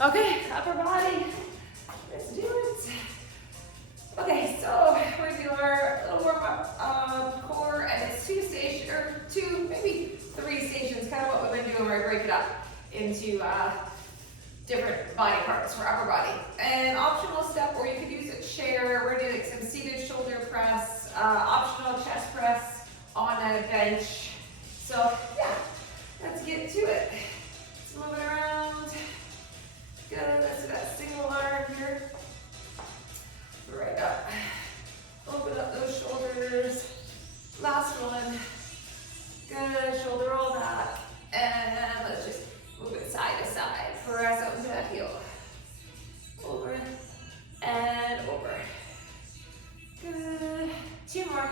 Okay, upper body. Let's do it. Okay, so we're gonna do our little warm up core, and it's two, maybe 3 stations, kind of what we've been doing where I break it up into different body parts for upper body. An optional step, or you could use a chair. We're doing some seated shoulder press, optional chest press on a bench. So yeah, let's get to it. Let's move it around. Good, let's do that single arm here. Right up. Open up those shoulders. Last one. Good, shoulder roll back. And let's just move it side to side. Press out into that heel. Over and over. Good. 2 more.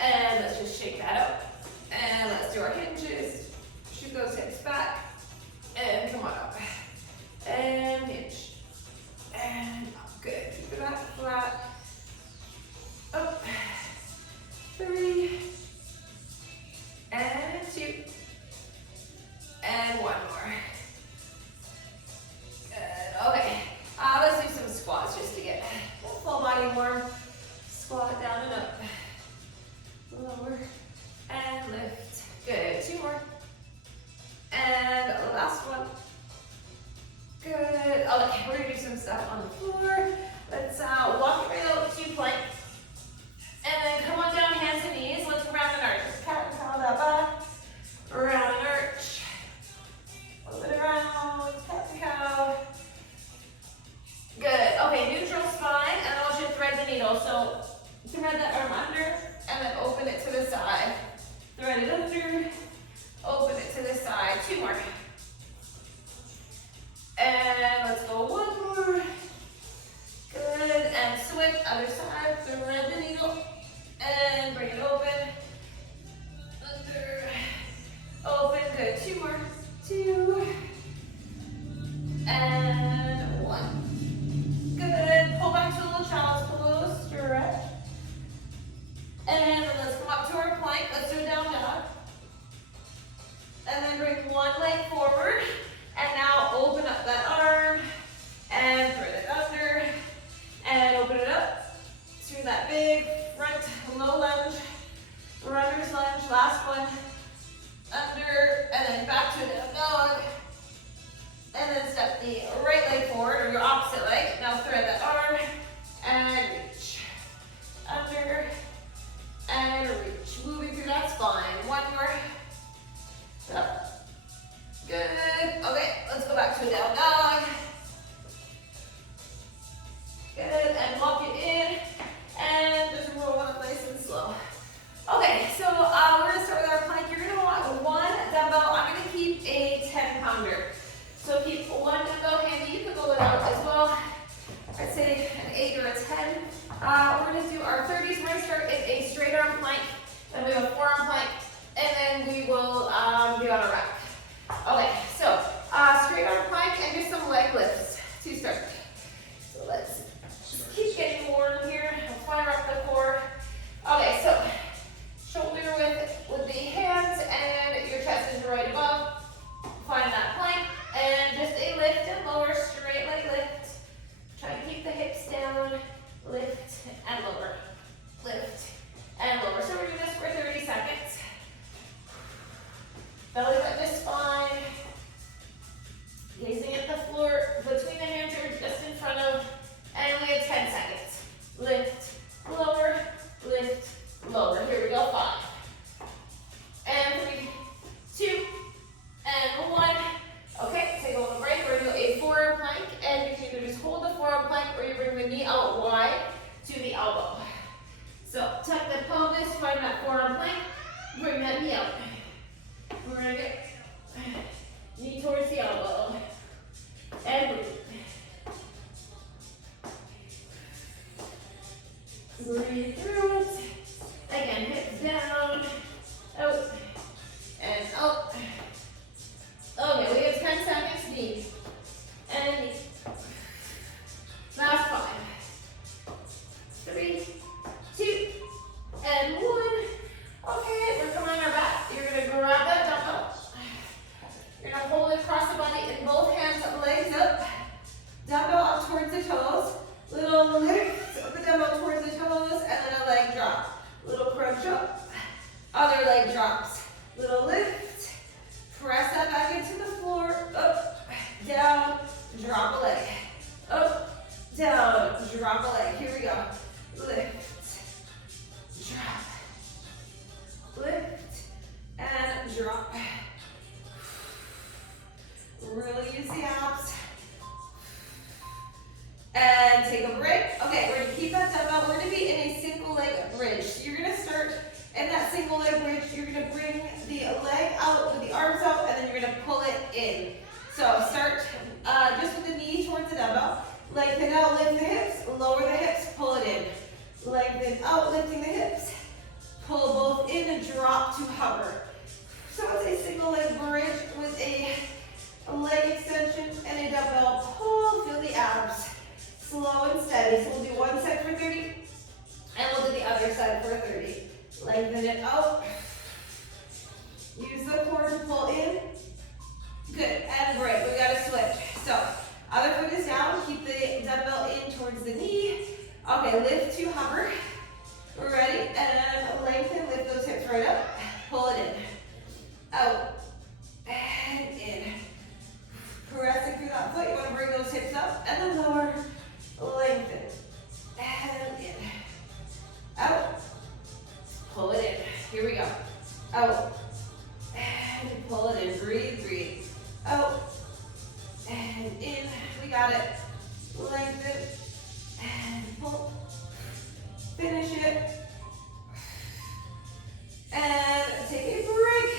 And let's just shake that out. And let's do our hinges. Shoot those hips back. And come on up. And hinge. And up. Good. Keep it back flat. Up. 3. And 2. And 1 more. Good. Okay. Let's do some squats just to get full body warm. Squat down and up. Lower. And lift. Good. 2 more. And last one. Good. Okay, we're gonna do some stuff on the floor. Let's walk it right out to plank. And then come on down, hands and knees. Let's round and arch. Cat and cow that back. Round and arch. Move it around. Cat and cow. Good. Okay, neutral spine, and I want you to thread the needle. So thread that arm under, and then open it to the side. Thread it under. Open it to the side. 2 more. And let's go 1 more. Good. And switch. Other side. Thread the needle. And bring it open. Under. Open. Good. 2 more. 2. And 1. Good. Pull back to a little child's pose. Stretch. And then let's come up to our plank. Let's do a down dog. And then bring one leg forward. And now open up that arm. And thread it under. And open it up. To that big front low lunge. Runner's lunge. Last one. Under. And then back to a down dog. And then step the right leg forward, or your opposite leg. Now thread that arm. And reach. Under. And reach. Moving through that spine. 1 more. Up. Good. Okay, let's go back to a down dog. Good, and walk it in. And just roll it nice and slow. Okay, so we're gonna start with our plank. You're gonna want 1 dumbbell. I'm gonna keep a 10-pounder. So keep 1 dumbbell handy. You can go without as well. I'd say an 8 or a 10. We're gonna do our 30s. We're gonna start in a straight arm plank. Then we have a forearm plank. And then we will be on a rack. Okay, so straight arm plank and do some leg lifts to start. So let's just keep getting warm here. Fire up the core. Okay, so shoulder with the hands, and your chest is right above. Find that plank and just a lift and lower, straight leg lift. Try to keep the hips down. Lift and lower. Lift and lower. So we're doing this for 30 seconds. Really use the abs. And take a break. Okay, we're gonna keep that dumbbell. We're gonna be in a single leg bridge. So you're gonna start in that single leg bridge. You're gonna bring the leg out with the arms out, and then you're gonna pull it in. So start just with the knee towards the dumbbell. Lengthen out, lift the hips, lower the hips, pull it in. Lengthen out, lifting the hips. Pull both in and drop to hover. So it's a single leg bridge with a leg extension and a dumbbell pull. Feel the abs. Slow and steady. So we'll do one set for 30, and we'll do the other side for 30. Lengthen it out. Use the core to pull in. Good, and break. We gotta switch. So, other foot is down. Keep the dumbbell in towards the knee. Okay, lift to hover. We're ready, and lengthen. Lift those hips right up. Pull it in. Out. And in. Pressing through that foot. You want to bring those hips up, and then lower. Lengthen. And in. Out. Pull it in. Here we go. Out. And pull it in. Breathe, breathe. Out. And in. We got it. Lengthen. And pull. Finish it. And take a break.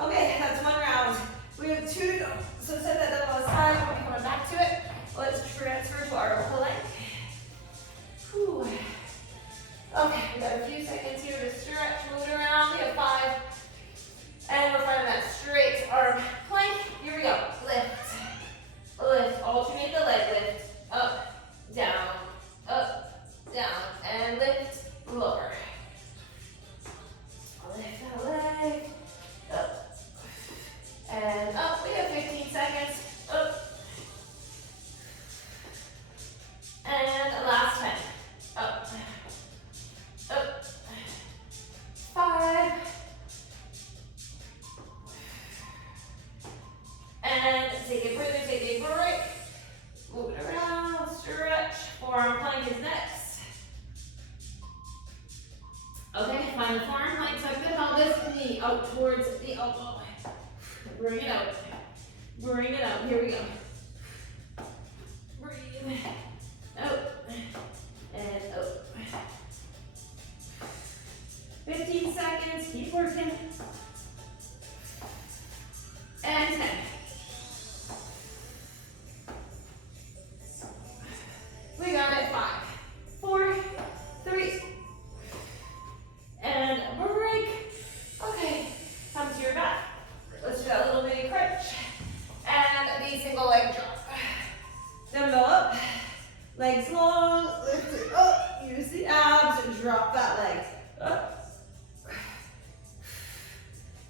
Okay, that's one round. We have 2 to go. So set that dumbbell aside. We'll be coming back to it. Let's transfer to our plank. Whew. Okay, we got a few seconds here to stretch, move it around. We have 5. And we're finding that straight arm plank. Here we go. Lift. Lift. Alternate the leg lift. Up, down, and lift, lower. Lift that leg. Up. And up. We have 15 seconds. Up. And last 10. Up. Up. 5. And take a breather, take a break. Move it around, stretch. Forearm plank is next. Okay, find the forearm plank, tuck the pelvis, knee out towards the elbow. Bring it out. Bring it out. Here we go. Breathe. Out. And out. 15 seconds. Keep working. And 10. We got it. 5, 4, 3. And break. Okay. Come to your back. Let's do that little mini crunch. And the single leg drop. Dumbbell up. Legs long. Lift it up. Use the abs and drop that leg. Up.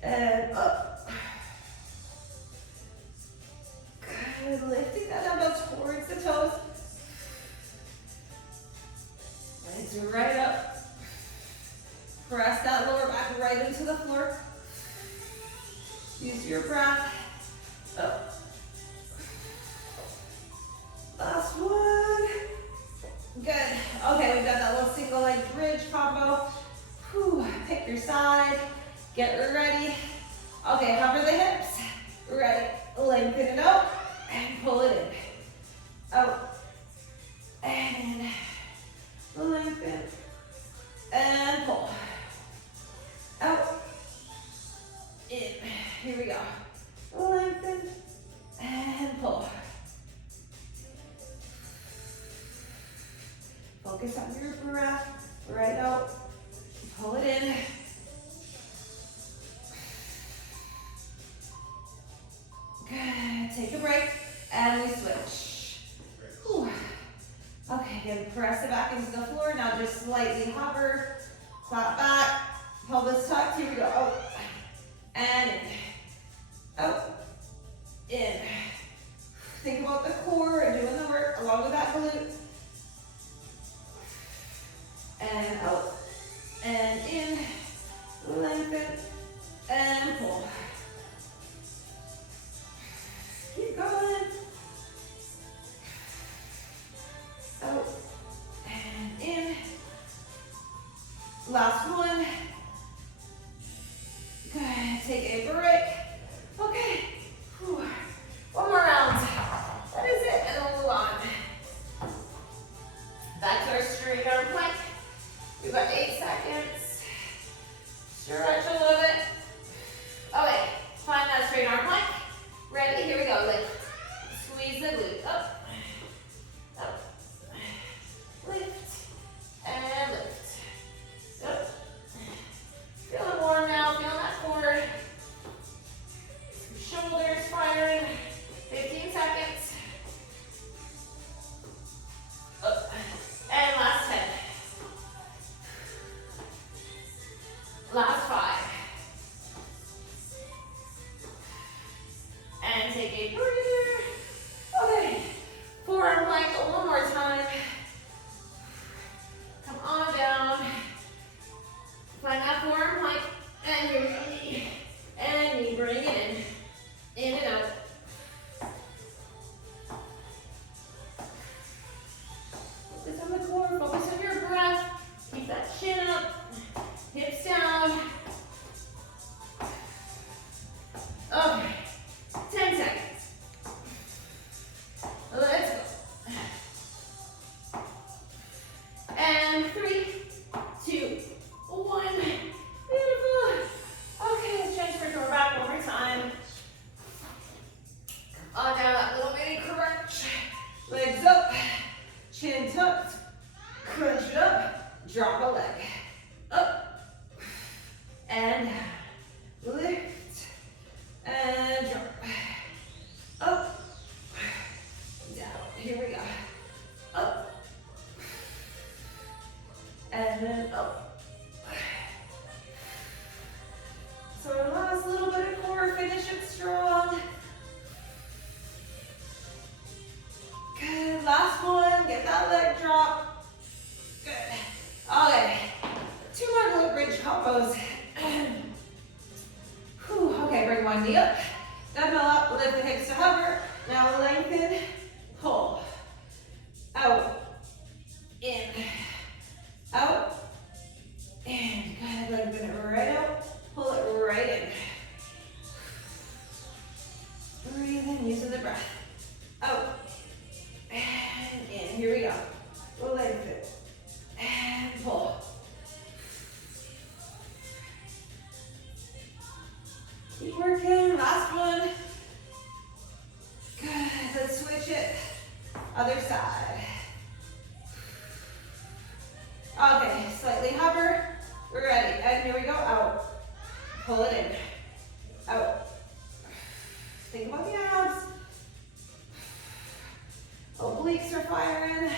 And up. Good. Lifting that dumbbell towards the toes. Legs right up. Press that lower back right into the floor. Use your breath. Up. Last one. Good. Okay, we've got that little single leg bridge combo. Whew. Pick your side. Get ready. Okay, hover the hips. Ready. Lengthen it out and pull it in. Out. And in. Lengthen. And pull. Out. In. Here we go. Lengthen. And pull. Focus on your breath. Right out. Pull it in. Good. Take a break. And we switch. Whew. Okay, again, press it back into the floor. Now just slightly hover. Flat back. Pelvis tucked. Here we go. Out. And in. Out. In. Think about the core and doing the work along with that glute. And out. And in. Lengthen. And pull. Keep going. Out. And in. Last one. Good. Take a break. Okay. Whew. Well, chin tucked, crunch it up, drop a leg, up, and lift, and drop, up, down, here we go, up, and then up. So last little bit of core, finish it strong. Good, last one, get that leg drop. Good. Okay, 2 more glute bridge combos. Whew. Okay, bring one knee up, dumbbell up, lift the hips to hover. Now lengthen, pull, out, in, out, in. Good, lengthen it right out, pull it right in. Breathe in, using the breath. Out. And in, here we go. Lengthen, and pull. Keep working, last one. Good, let's switch it. Other side. Okay, slightly hover, we're ready. And here we go, out. Pull it in, out. Think about the abs. Obliques are firing.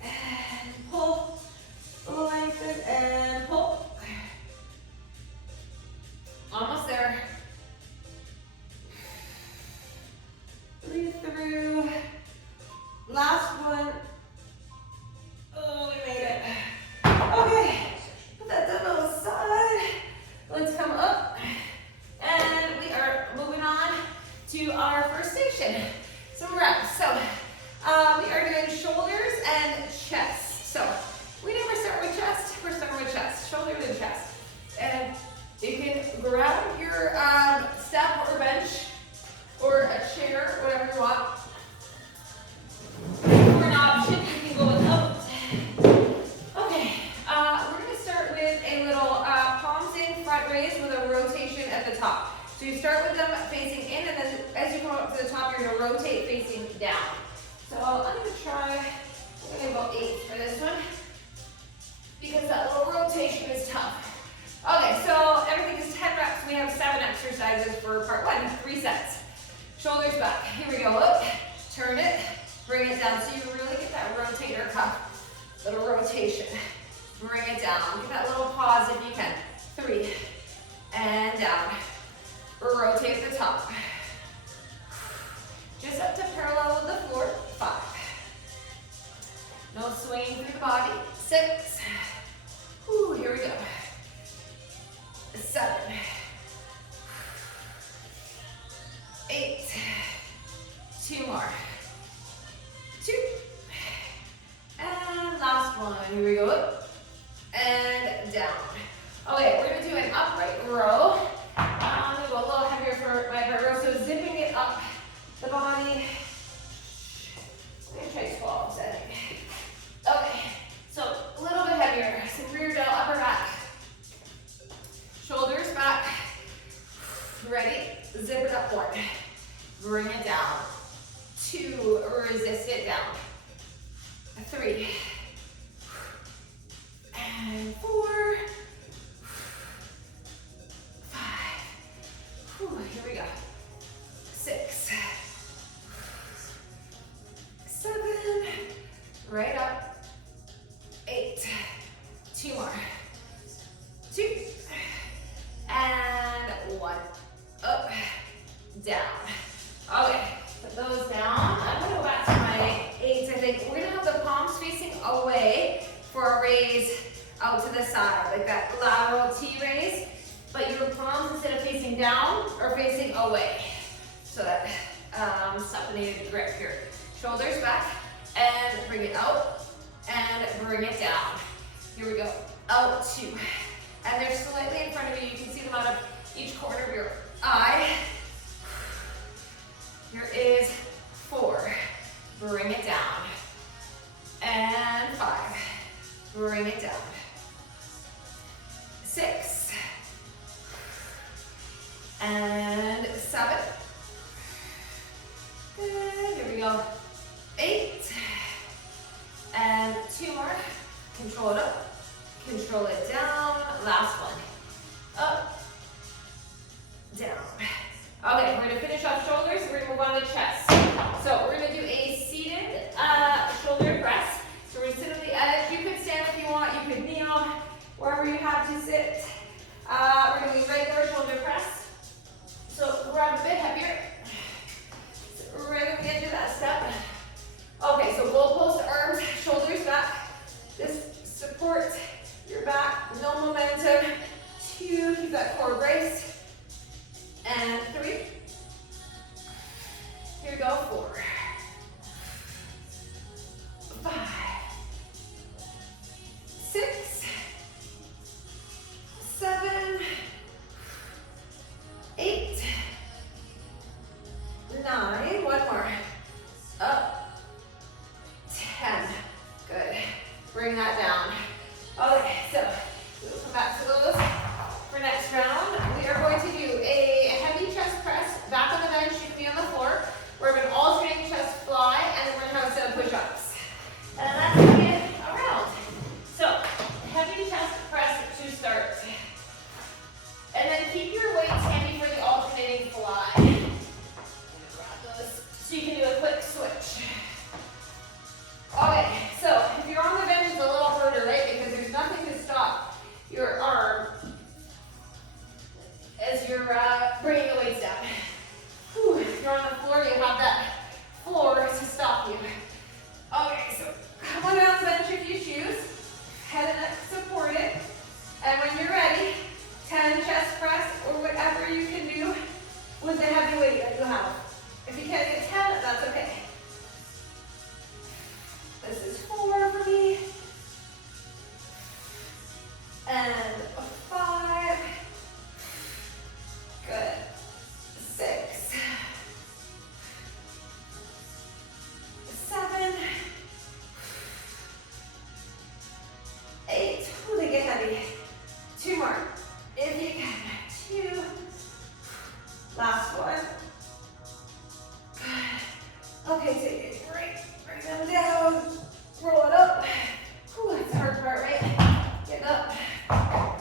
And pull, lengthen, and pull. Almost there. Breathe through. Last one. Oh, we made it. Okay, put that dumbbell aside. Let's come up. And we are moving on to our first station. Some reps. So we are doing shoulders and chest. So we never start with chest, we're starting with chest. Shoulders and chest. And you can grab your step or bench or a chair, whatever you want. For an option, you can go without. Okay, we're going to start with a little palms in, front raise with a rotation at the top. So you start with them facing in, and then as you come up to the top, you're going to rotate facing down. So I'm going to try, I'm going to go 8 for this one, because that little rotation is tough. Okay, so everything is 10 reps. We have 7 exercises for part 1, 3 sets. Shoulders back. Here we go. Up, turn it, bring it down. So you really get that rotator cuff, little rotation. Bring it down. Get that little pause if you can. 3, and down. Rotate the top. Just up to parallel with the floor. 5. No swinging through the body. 6. Ooh, here we go. 7. 8. 2 more. 2. And last one. Here we go. Up and down. Okay, we're gonna do an upright row. I'm gonna go a little heavier for my upright row. So zipping it up the body. I'm gonna try 12 setting. Okay, so a little bit heavier. So rear delt, upper back. Shoulders back. Ready? Zip it up 1. Bring it down. 2. Resist it down. 3. And 4. 5. Whew, here we go. 6. 7. Right up. 8. 2 more. 2. And 1. Up. Down. Okay, put those down. I'm gonna go back to my 8s, I think. We're gonna have the palms facing away for a raise out to the side, like that lateral T raise, but your palms, instead of facing down, are facing away. So that supinated grip here. Shoulders back, and bring it out, and bring it down. Here we go, out 2. And they're slightly in front of you. You can see them out of each corner of your eye. Here is 4. Bring it down. And 5. Bring it down. 6. And 7. go. 8. And 2 more. Control it up. Control it down. Last one. Up. Down. Okay, we're going to finish off shoulders. We're going to move on to chest. So we're going to do a seated shoulder press. So we're going to sit on the edge. You could stand if you want. You could kneel, wherever you have to sit. We're going to do regular shoulder press. So grab a bit heavier. Right at the edge of that step. Okay, so goalpost arms, shoulders back. Just support your back. No momentum. 2, keep that core braced. And 3. Here we go. 4. 5. 6. 7. 8. 9. One more. Up. 10. Good. Bring that down. Okay, so we'll come back to those. For next round, we are going to do a heavy chest press. Back on the bench, you can be on the floor. We're going to alternate chest fly, and then we're going to have some push-ups. And that's going to be a round. So, heavy chest press to start. And then keep your weights handy for the alternating fly. Grab those so you can do a quick switch. Okay, so if you're on the bench, it's a little harder, right? Because there's nothing to stop your arm as you're bringing the weights down. Whew, if you're on the floor, you have that floor to stop you. Okay, so come on down the bench if you choose. Head and neck supported. And when you're ready, 10 chest press or whatever you can do with the heavy weight that you have. If you can't get 10, that's okay. This is 4 for me. And 5. Good. 6. 7. 8. Ooh, they get heavy. 2 more. If you can. 2. Last one. Good. Okay, take it right. Bring them down. Roll it up. Ooh, that's the hard part, right? Get up.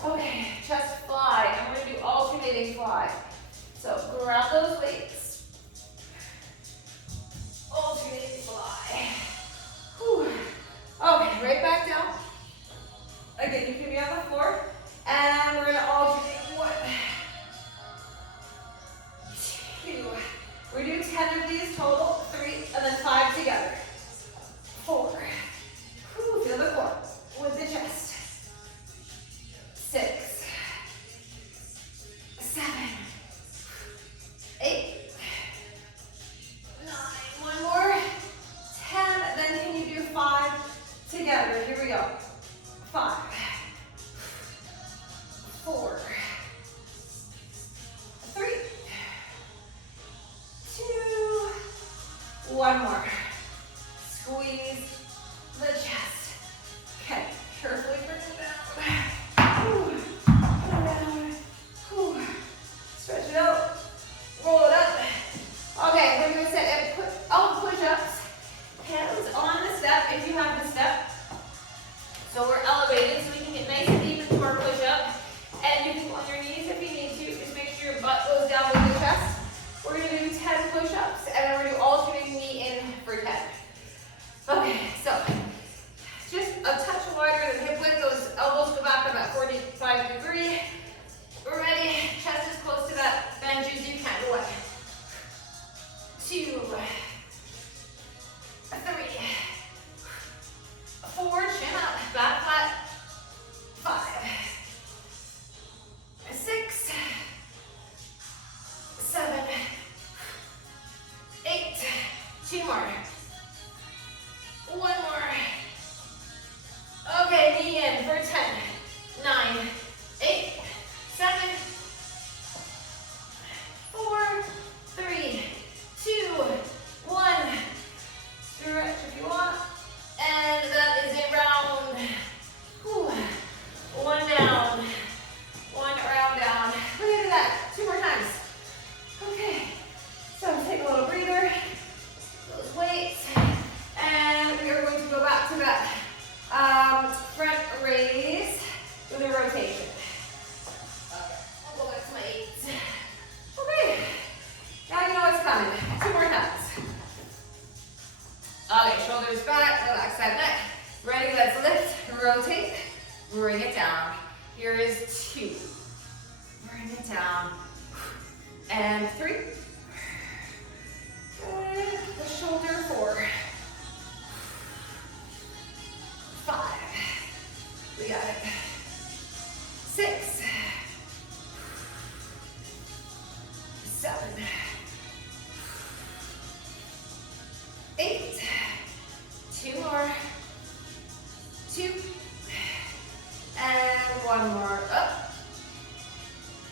Okay, chest fly. I'm going to do alternating fly. So grab those weights. Alternating fly. Whew. Okay, right back down. Again, you can be on the floor. And we're going to alternate 1, 2. We do 10 of these total, 3, and then 5 together. 4. Whew, feel the core with the chest. 6. 7. 8. 9. One more. 10. Then can you do 5 together? Here we go. 5. 4. 3. 2. One more. Squeeze the chest. Okay, carefully bring it down. Put it down. down. And 3. Good. The shoulder, 4. 5. We got it. 6. 7. 8. 2 more. 2. And 1 more. Up.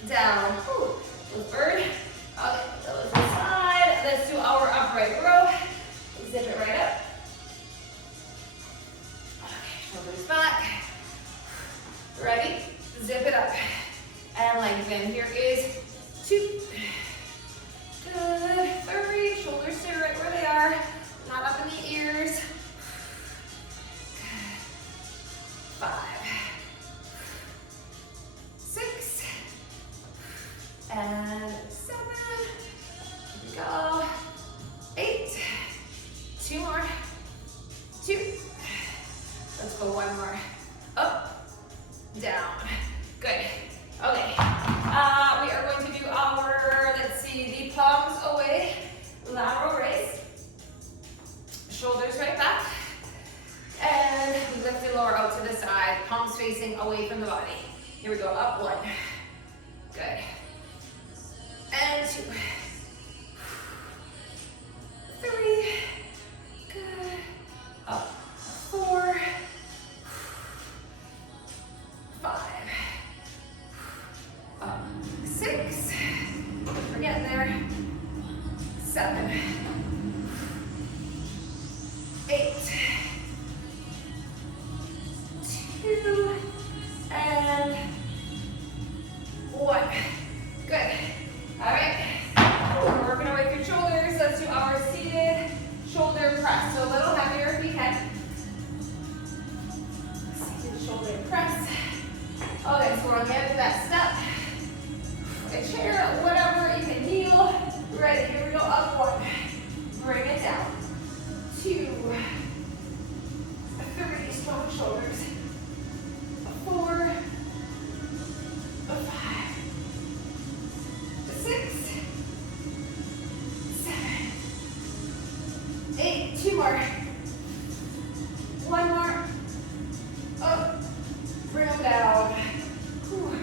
Down. Whew. Little bird. Okay, go to the side. Let's do our upright row. Zip it right up. Okay, shoulders back. Ready? Zip it up. And lengthen. Here is 2. Good. 3. Shoulders stay right where they are. Not up in the ears. Good. 5. 6. And 7. Here we go. 8. 2 more. 2. Let's go 1 more. Up. Down. Good. Okay. We are going to do our, let's see, the palms away, lateral raise. Shoulders right back. And we lift the lower out to the side, palms facing away from the body. Here we go, up 1. Good. And 2. 3. Good. Up 4. 5. Up 6. We're getting there. 7. 8. 2. And 1. Good. All right. We're working our way through shoulders. Let's do our seated shoulder press. So a little heavier if we can. Seated shoulder press. Okay, so we're on the end of that step. A chair, whatever, you can kneel. Ready, here we go, up 1. Bring it down. 2. 3, strong shoulders. 4. 5. 6. 7. 8. 2 more. 1 more. Up. Bring them down. Whew.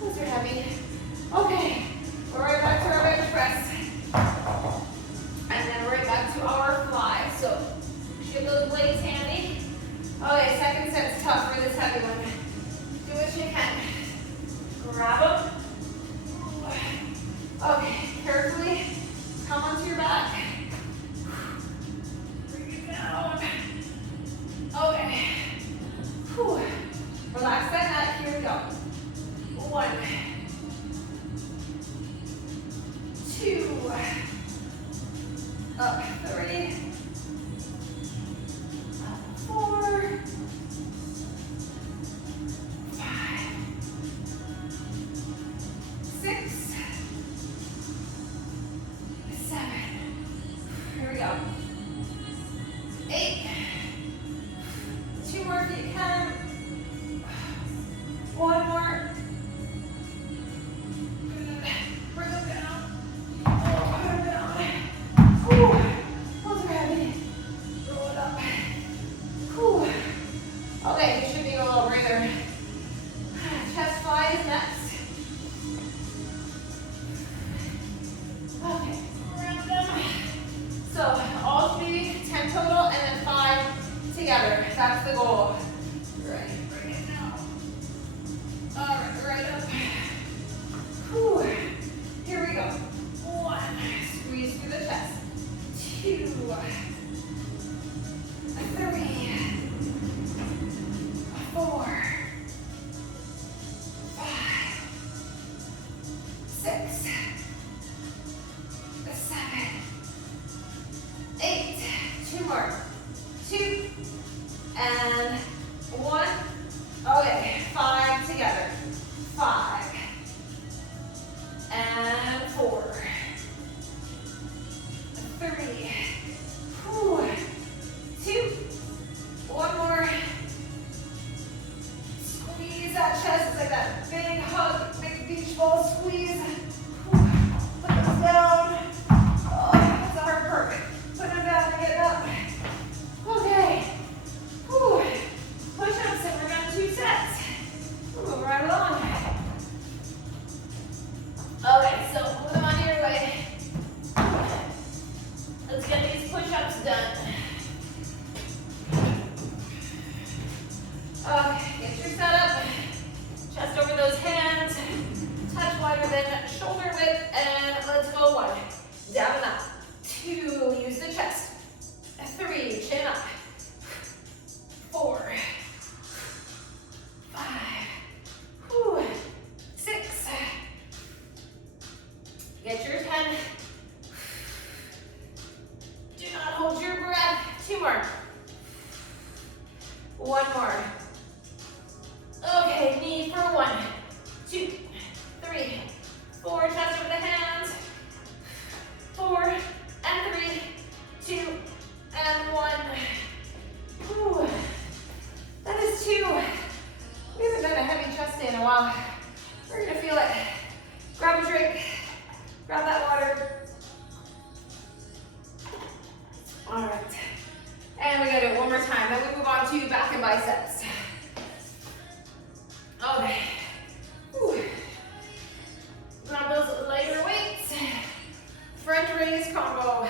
Those are heavy. Okay. We're right back to our bench press. And then right back to our fly. So get those legs handy. Okay, second set's tough for this heavy one. Do what you can. Grab them. Okay, carefully come onto your back. Bring it down. Okay. Whew. Relax that neck. Here we go. 1. 2. Up 3. Up 4. 5. 6. 7. Here we go. 8. 2 more if you can. 1 more. Good. Bring them down. Put them down. Whew. Those are heavy. Roll it up. Whew. Okay, you should need a little breather. Chest fly is next. Okay, grab them. So all 3, 10 total, and then 5 together. That's the goal. Ready, bring it down. All right, right up. Whew. Here we go. 1, squeeze through the chest. 2, 3, 4, 5, 6, 7, 8. 2 more. 2 and 1. Okay, 5 together. 5 and 4. 3. Whew. 2. 1 more. Squeeze that chest. It's like that big hug, big beach ball squeeze. Down and up. 2, use the chest. 3, chin up. 4, 5, whew, 6. Get your 10. Do not hold your breath. 2 more. 1 more. Okay, knee for 1, 2, 3, 4, chest over the hands. 4 and 3, 2 and 1. Whew. That is 2. We haven't done a heavy chest day in a while. We're gonna feel it. Grab a drink, grab that water. All right. And we gotta do it one more time. Then we move on to back and biceps. Okay. Whew. Grab those lighter weights. Front raise combo.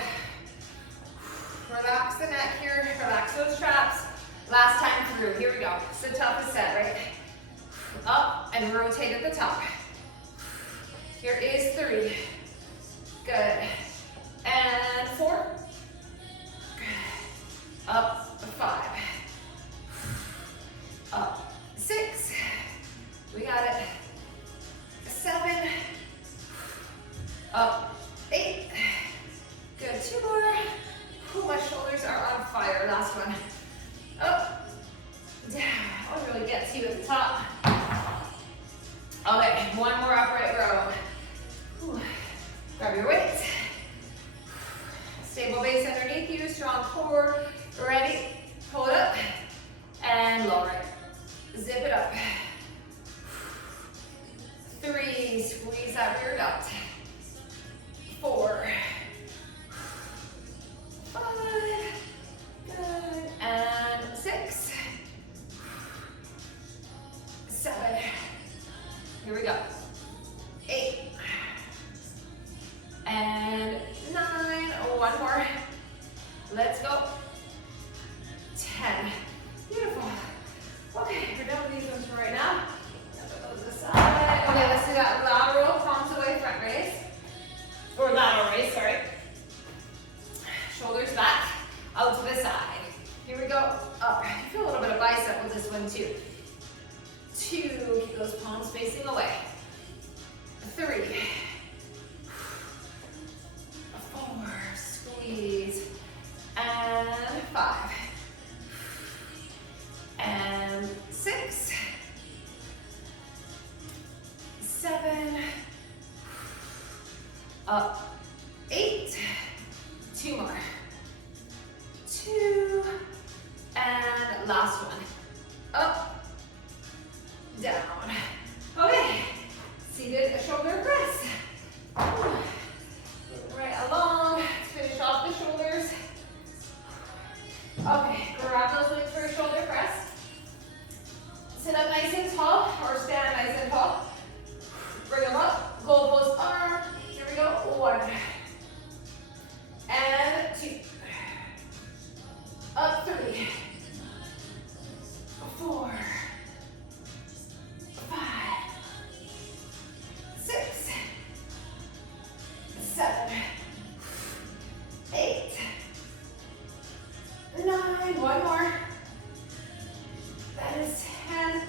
Relax the neck here. Relax those traps. Last time through. Here we go. It's the toughest set, right? Up and rotate at the top. Here is 3. Good. And 4. Up 5. Up 6. We got it. 7. Up 8. Good. 2 more. Ooh, my shoulders are on fire. Last one. Up. Down. Oh, really gets you at the top. Okay, 1 more upright row. Ooh. Grab your weights. Stable base underneath you. Strong core. Ready? Pull it up. And lower it. Zip it up. 3, squeeze out rear delt. 4, 5, good, and 6, 7, here we go, 8, and 9, 1 more, let's go, 10, beautiful. Okay, we're done with these ones for right now. Put those aside. Okay, let's do that lateral, palms away, front raise. Or lateral raise, sorry. Shoulders back, out to the side. Here we go, up. I feel a little bit of bicep with this one too. 2, keep those palms facing away. 3, 4, squeeze. And 5. And 6. 7. Up, 8, 2 more, 2, and last one, up, down. Okay, seated shoulder press. Moving right along, let's finish off the shoulders. Okay, grab those weights for a shoulder press. Sit up nice and tall, or stand nice and tall. Bring them up, goal post arm. Here we go, 1, and 2, up 3, 4, 5, 6, 7, 8, 9, 1 more, that is 10,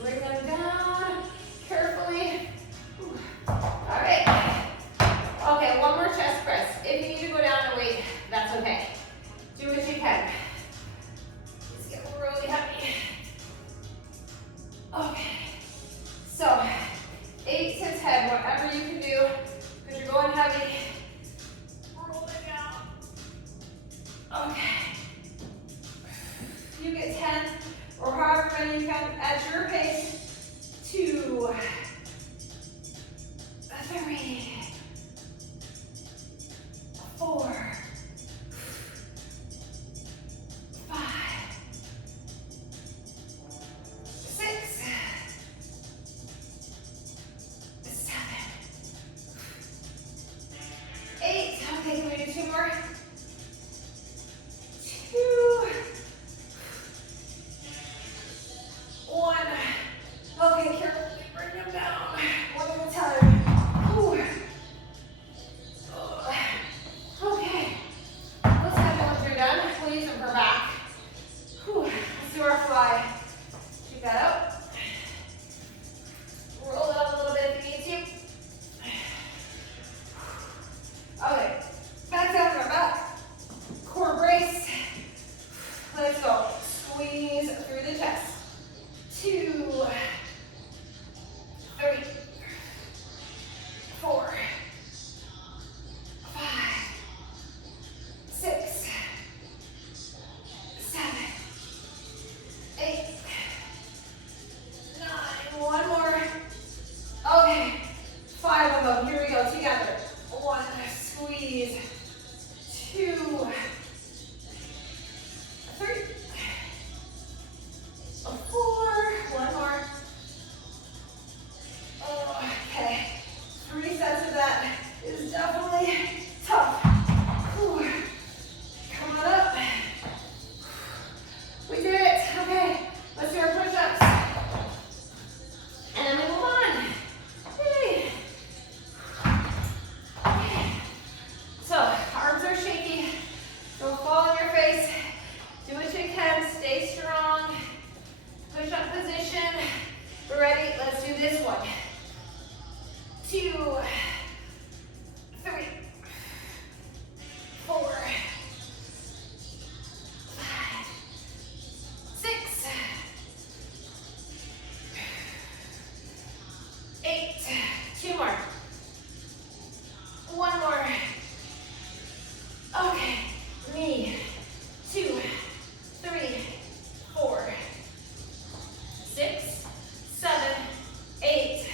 bring them down carefully. All right. Okay, 1 more chest press. If you need to go down a weight, that's okay. Do what you can. It's getting really heavy. Okay. So, 8 to 10, whatever you can do, because you're going heavy. Roll it down. Okay. You get 10, or however many you can at your pace. 2, 3, 4, 5, 6, 7, 8. Okay, can we do 2 more? 2, 1. One more. Okay, knee, 2, 3, 4, 6, 7, 8,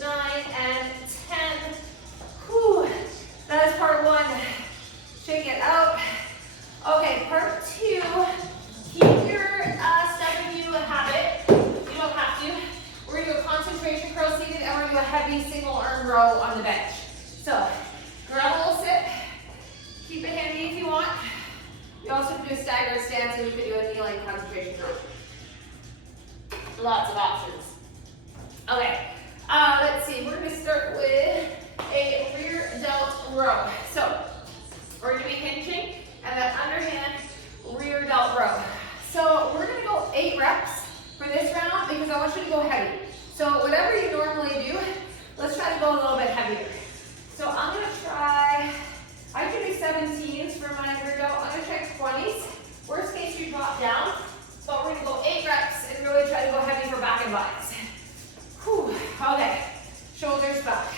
9, and 10. Whew. That is part 1. Shake it out. Okay, part 2. Keep your step if you have it. You don't have to. We're going to do a concentration curl seated, and we're going to do a heavy single arm row on the bench. So, grab a little sit. Keep it handy if you want. You also can do a staggered stance, and you can do a kneeling concentration curl. Lots of options. Okay, let's see. We're going to start with a rear delt row. So, we're going to be hinging and then underhand rear delt row. So, we're going to go 8 reps for this round because I want you to go heavy. So, whatever you normally do, let's try to go a little bit heavier. So, I'm going to try, I can do 17s for my rear delt. I'm going to try 20s. Worst case, you drop down. But we're going to go 8 reps and really try to go heavy for back and biceps. Whew. Okay, shoulders back.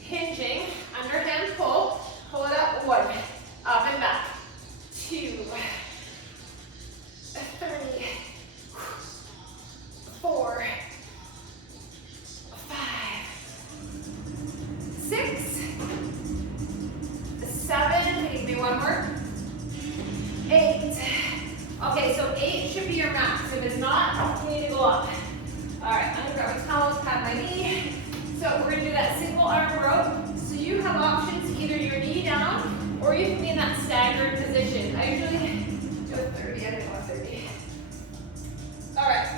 Hinging, underhand pull. Pull it up, 1, up and back. 2, 3, 4, 5, 6, 7, give me 1 more. 8. Okay, so 8 should be your max. If it's not, you need to go up. All right, I'm gonna grab a towel, pat my knee. So we're gonna do that single arm row. So you have options, either your knee down, or you can be in that staggered position. I usually do a 30, I don't know a 30. All right, I'm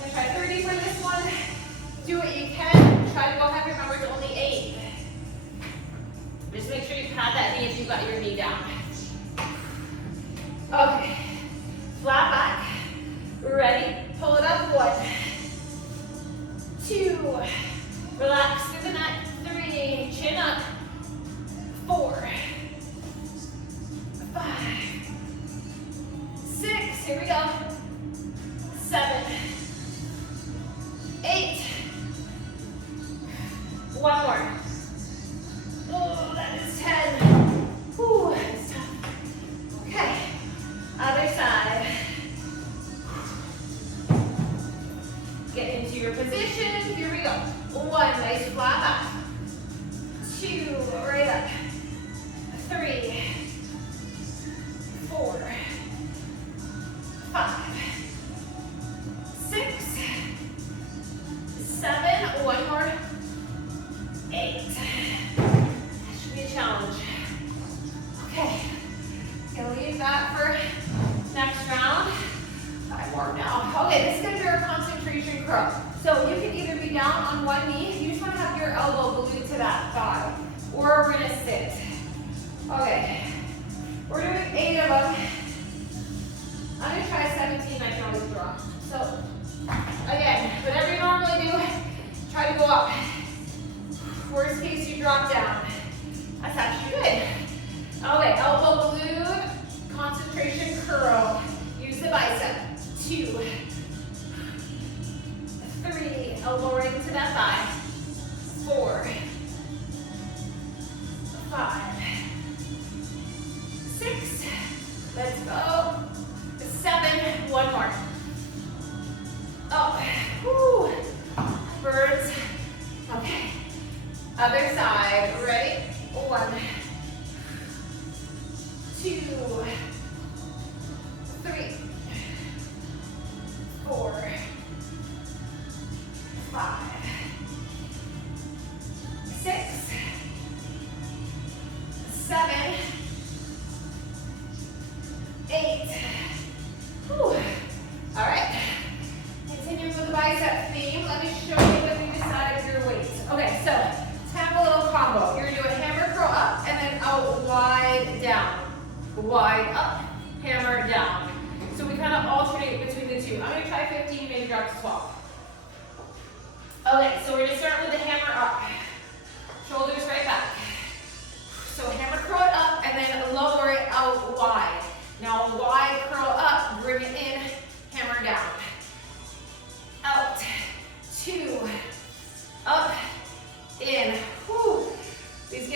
gonna try 30 for this one. Do what you can, try to go heavy, remember it's only 8. Just make sure you pat that knee if you've got your knee down. Okay, flat back, ready, pull it up, 1, 2, relax through the neck, 3, chin up, 4, 5, 6, here we go, 7, 8, 1 more, oh, that is 10, whew, that's tough, okay. Other side. Get into your position. Here we go. 1, nice flat back. 2, right up. 3, 4, 5, 6, 7, 1 more. 8. That should be a challenge. Okay. Gonna leave that for next round. 5 more now. Okay, this is gonna be our concentration curl. So you can either be down on one knee, you just wanna have your elbow glued to that thigh, or we're gonna sit. Okay, we're doing 8 of them. I'm gonna try 17, I can always drop. So, again, whatever you normally do, try to go up. Worst case, you drop down. That's actually good. Okay, elbow glued, concentration curl. Use the bicep. 2, 3, elbow right into that thigh. 4, 5, 6, let's go. 7, 1 more. Oh, whoo, birds. Okay, other side, ready? 1, 2, 3, 4, 5, 6, 7, 8. Whew. All right. Continuing with the bicep theme, let me show you the other side of your weight. Okay, so let's have a little combo. You're gonna do a hammer curl up and then out wide down. Wide up, hammer down. So we kind of alternate between the two. I'm going to try 15, maybe drop to 12. Okay, so we're going to start with the hammer up. Shoulders right back. So hammer curl it up and then lower it out wide. Now wide curl up, bring it in, hammer down. Out, 2, up, in. Whew. These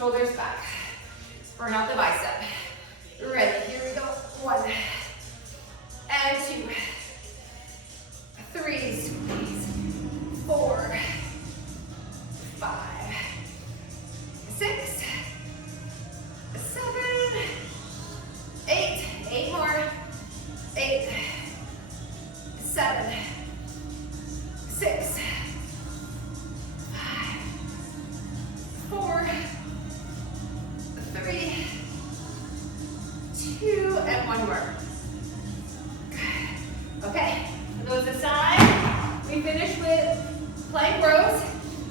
Shoulders back. Burn out the bicep. Ready, here we go. 1 and 2. 3, squeeze. 4, 5, 6, 7, 8. 8 more. 8, 7, 6, 5, 4, 3, 2, and 1 more. Okay, for those aside, we finish with plank rows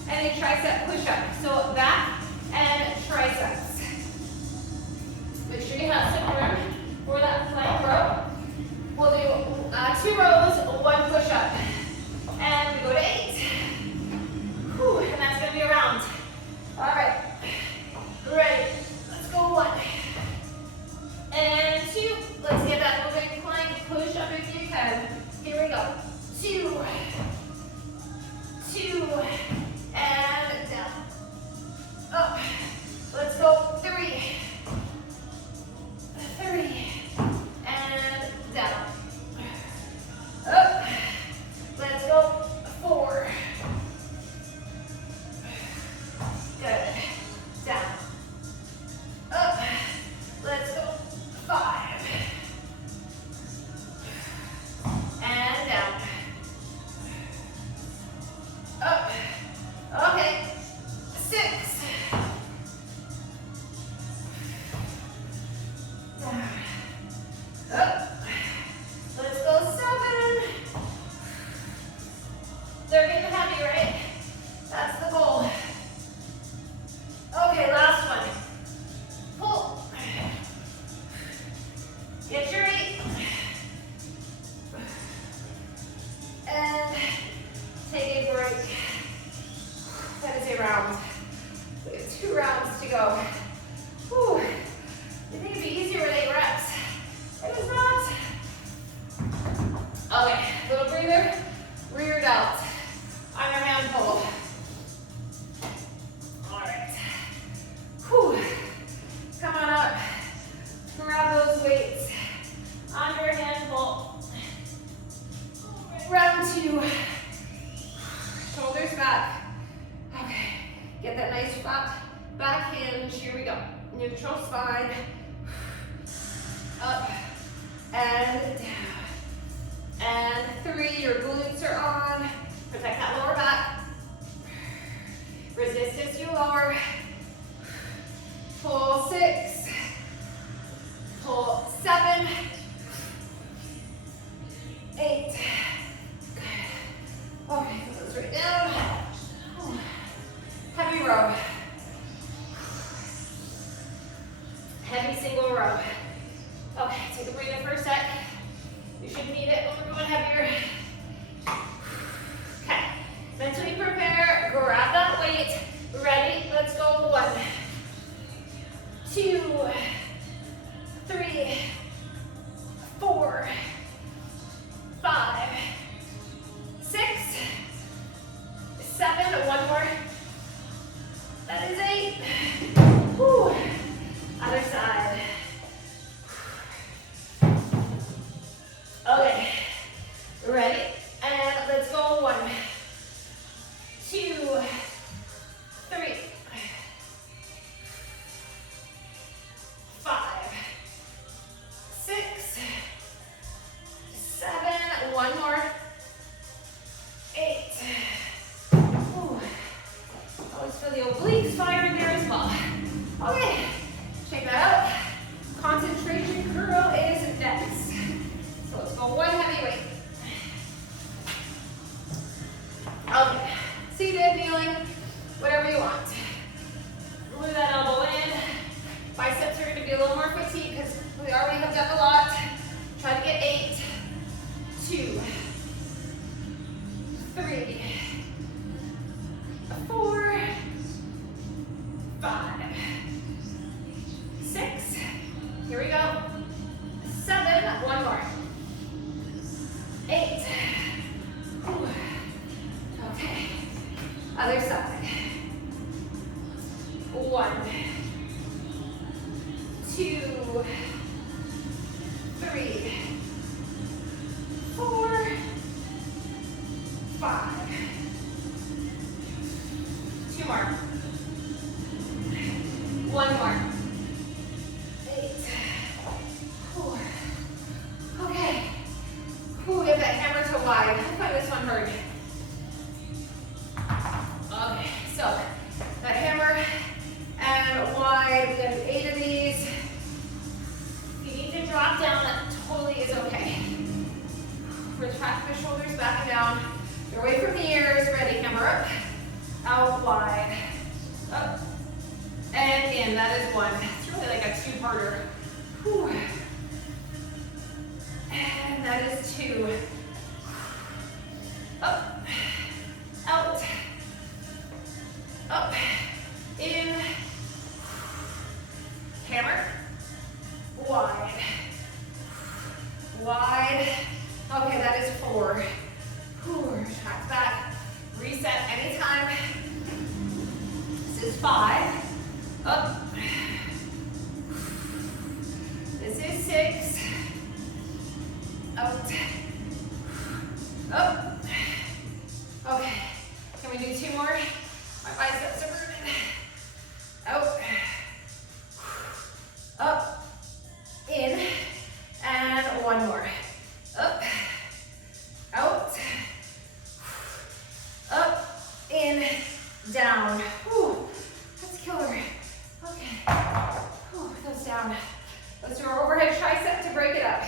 and a tricep push-up. So back and triceps. Make sure you have some room for that plank row. We'll do 2 rows, 1 push-up. And we go to 8. Whew, and that's going to be a round. All right, ready. Let's go 1 and 2. Let's get that moving plank push-up if you can. Here we go. 2, 2, and down. Up. Let's go 3, 3, and down. Up. Let's go 4. Good. Down. Up. Let's go 5. And down. Up. Okay. 6. Down. Up. Let's go 7. They're getting heavy, right? That's the goal. Okay, last one. Pull. Get your 8. And take a break. That is a round. We have 2 rounds to go. Whew. You think it'd be easier with 8 reps? It is not. Okay, little breather. Rear delt. On your hand pull. All right. Whew. Come on up. Grab those weights. On your hand pull. Round 2. Shoulders back. Okay. Get that nice flat back hinge. Here we go. Neutral spine. Up and down. And 3, your glutes are on. Protect that lower back. Resist as you lower. Pull 6. Pull 7. 8. Good. Okay, put those right down. Heavy row. Heavy single row. Okay, take a breather for a sec. You should need it when we're going heavier. Okay, mentally prepare, grab that weight. Ready, let's go. 1, 2, 3, 4, 5, 6, 7, 1 more. That is 8. Whew. Other side. Okay, ready? And let's go. 1, 2, 3, 5, 6, 7, 1 more. 8. Ooh. Always feel the obliques firing there as well. Okay, check that out. Concentration curl is next. So let's go 1 heavy weight. Okay, seated, kneeling, whatever you want. Glue that elbow in. Biceps are going to be a little more fatigued because we already have done a lot. Try to get 8, 2, 3, 4, 5, 6. Here we go. 7, 1 more. 8. Ooh. Okay. Other side. 1. 2, 3, 4, 5. 2 more. 1 more. 8. 4. Okay. Ooh, get that hammer to wide. I find this one hard. Okay, so that hammer and wide. We have 8 of these. If you need to drop down, that totally is okay. Retract the shoulders back and down. You're away from the ears. Ready, hammer up. Out wide. Up. And in. That is 1. It's really like a 2-parter. Whew. And that is 2. Up. Out. Up. In. Hammer. Wide. Wide. Okay, that is 4. Retract back. Reset anytime. This is 5. Up. This is 6. Out. Up. Okay. Can we do 2 more? My biceps are burning. Out. Up. In. And 1 more. Up. Out. Up. In. Down. Whew. That's killer. Okay. Whew. Those down. Let's do our overhead tricep to break it up.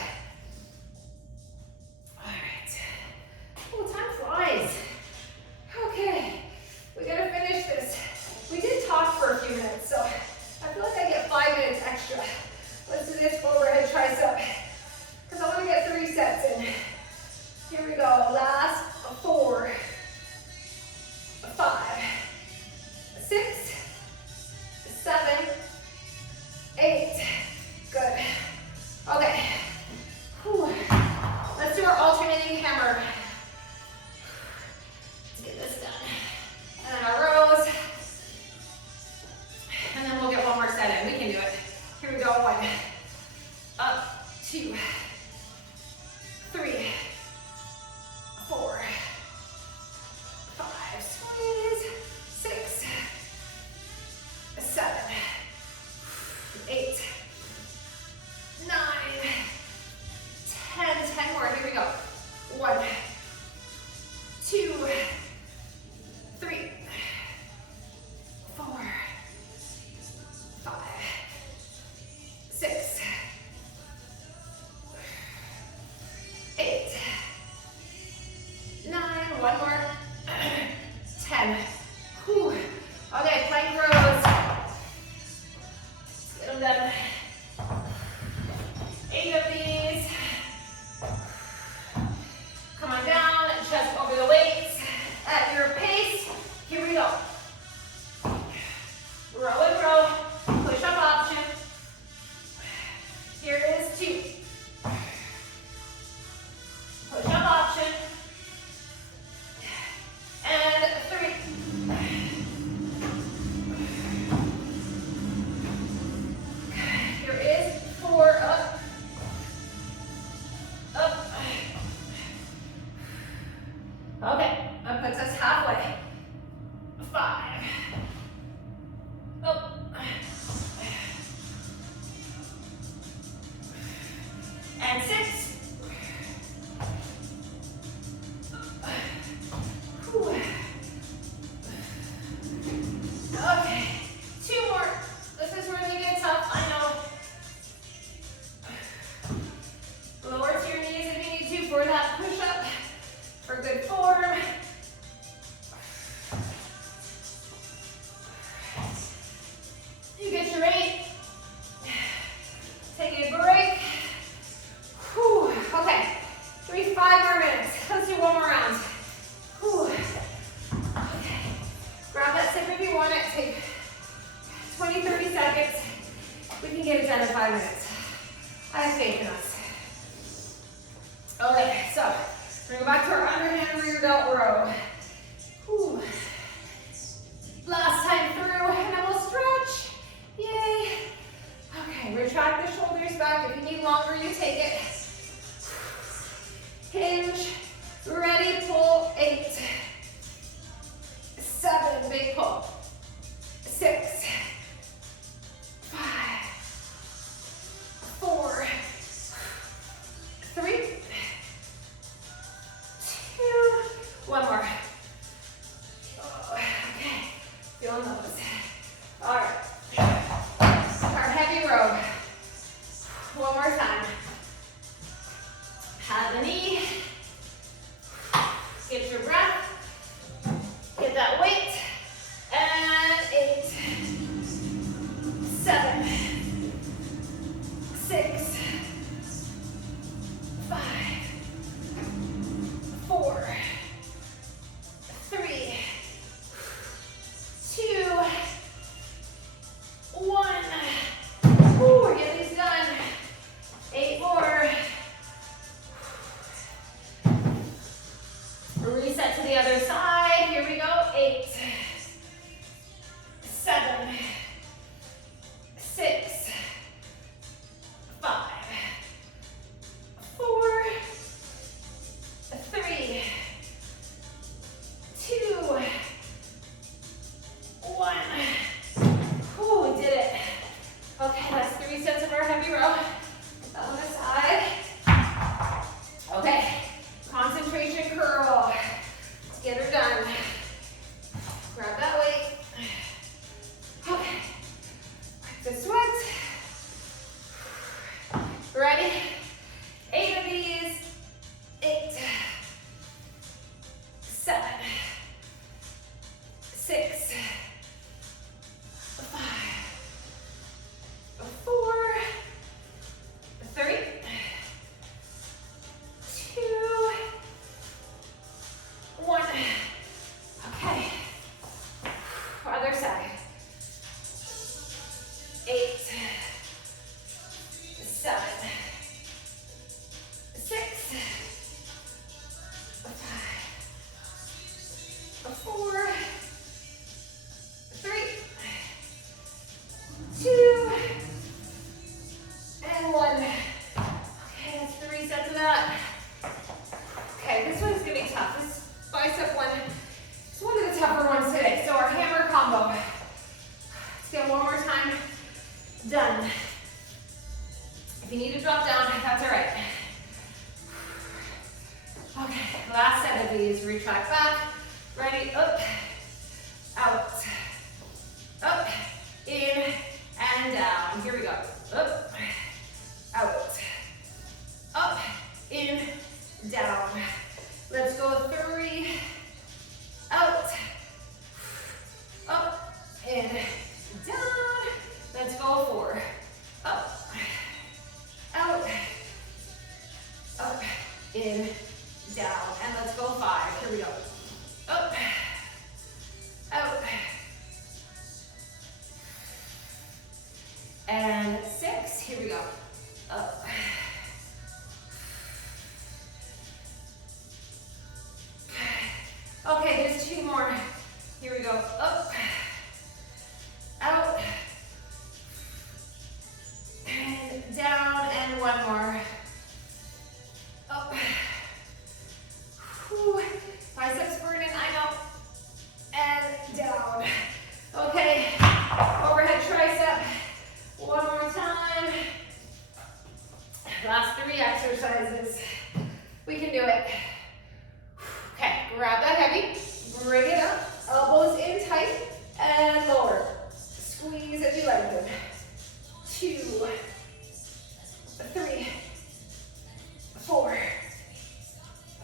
Time flies. Okay, we gotta finish this. We did talk for a few minutes, so I feel like I get 5 minutes extra. Let's do this overhead tricep, because I want to get 3 sets in. Here we go. Last 4, 5, 6, 7, 8. Good. Okay. Whew. Let's do our alternating hammer. Get this done. And then our rows. And then we'll get 1 more set in. We can do it. Here we go. 1. Up. 2. 3. 4. 5. Squeeze. 6. 7. 8. 9. 10. 10 more. Here we go. 1. 2. 3, 4, 5, 6, 8, 9, 1 more, 10. Whew. Okay, plank rows. Let's get them done. 8 of these. Come on down, chest over the weights at your pace. Here we go. Row and row. Push up option. Here is 2. Push up option. And 3. Here is 4. Up. Up. Okay, that puts us halfway. 5. Up. And 6. Whew. Okay, 2 more. This is where they get tough, I know. Lower to your knees if you need to for that push-up. For good form. You get your 8. Take a break. Whew. Okay, 5 more minutes. Let's do 1 more round. Whew. Okay. Grab that sip if you want it. Take 20, 30 seconds. We can get it done in 5 minutes. I have faith in us. Okay, so we're gonna go back to our underhand rear delt row. Whew. Last time through, and then we'll stretch. Yay. Okay, retract Done. If you need to drop down, that's all right. Okay, last set of these. Retract back. Ready, up, out, up, in, and down. Here we go. Up, out, up, in, down. Let's go 3, out, up, in, down. Let's go 4, up, out, up, in, down. And let's go 5. Here we go. Up, out, and 6. Here we go. Up. Okay, just 2 more. Here we go. Up, out, and down, and 1 more. Up. Whew. Biceps burning, I know. And down. Okay, overhead tricep. 1 more time. Last 3 exercises. We can do it. Okay, grab that heavy, bring it up, elbows in tight, and lower. Squeeze as you lengthen. 2, 3, 4,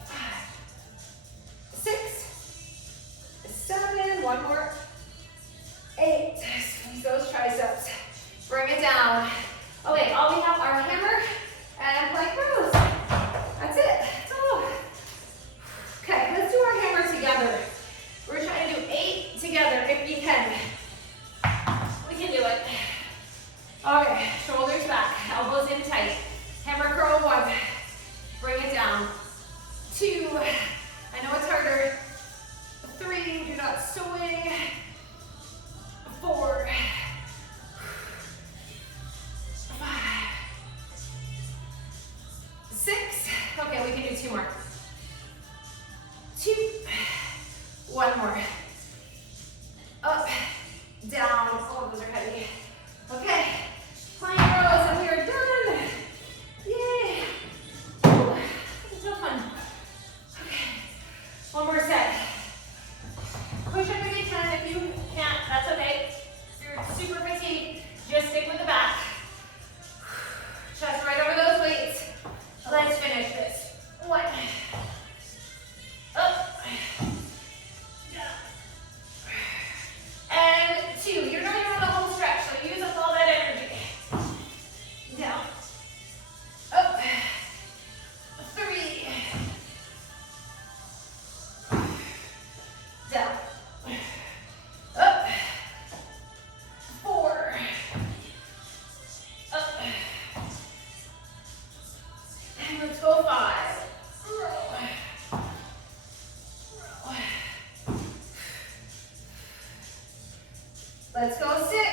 5, 6, 7, 1 more, 8. Squeeze those triceps. Bring it down. Okay, all we have are hammer and plank rows. That's it. That's all. Okay, let's do our hammer together. We're trying to do 8 together if you can. We can do it. Okay, shoulders back, elbows in tight. Hammer curl 1. Bring it down. 2. I know it's harder. 3. Do not swing. 4. 5. 6. Okay, we can do 2 more. 2. 1 more. Up, down. Oh, those are heavy. Okay, plank rows, and we are done. Yay. Ooh, that's a tough one. Okay, 1 more set. Push up if you can. If you can't, that's okay. If you're super fatigued, just stick with the back. Chest right over those weights. Let's finish this. 1. Up. Down. And 2. You're not doing the whole stretch, so use up all that energy. Down. Up. 3. Down. Up. 4. Up. And let's go 5. Row. Row. Let's go 6.